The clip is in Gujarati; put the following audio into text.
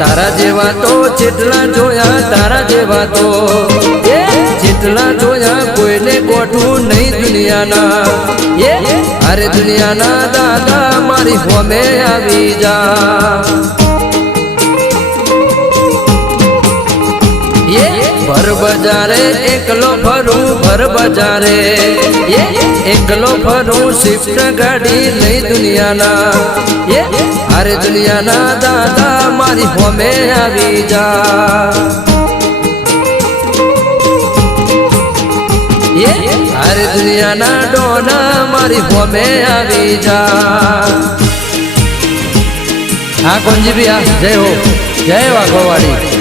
તારા જેવા તો જેટલા જોયા તારા જેવા તો જેટલા જોયા કોઈને ગોઠવું નહીં દુનિયાના અરે દુનિયાના દાદા મારી હોમે આવી જા ભર બજારે એકલો ફરું ભર બજારે એકલો ફરું શિફ્ટ ગાડી લઈ દુનિયાના અરે દુનિયાના દાદા મારી હોમે આવી જા અરે દુનિયાના ડોના મારી હોમે આવી જા હા કોંજી ભી જય હો જય વાઘોવાડી।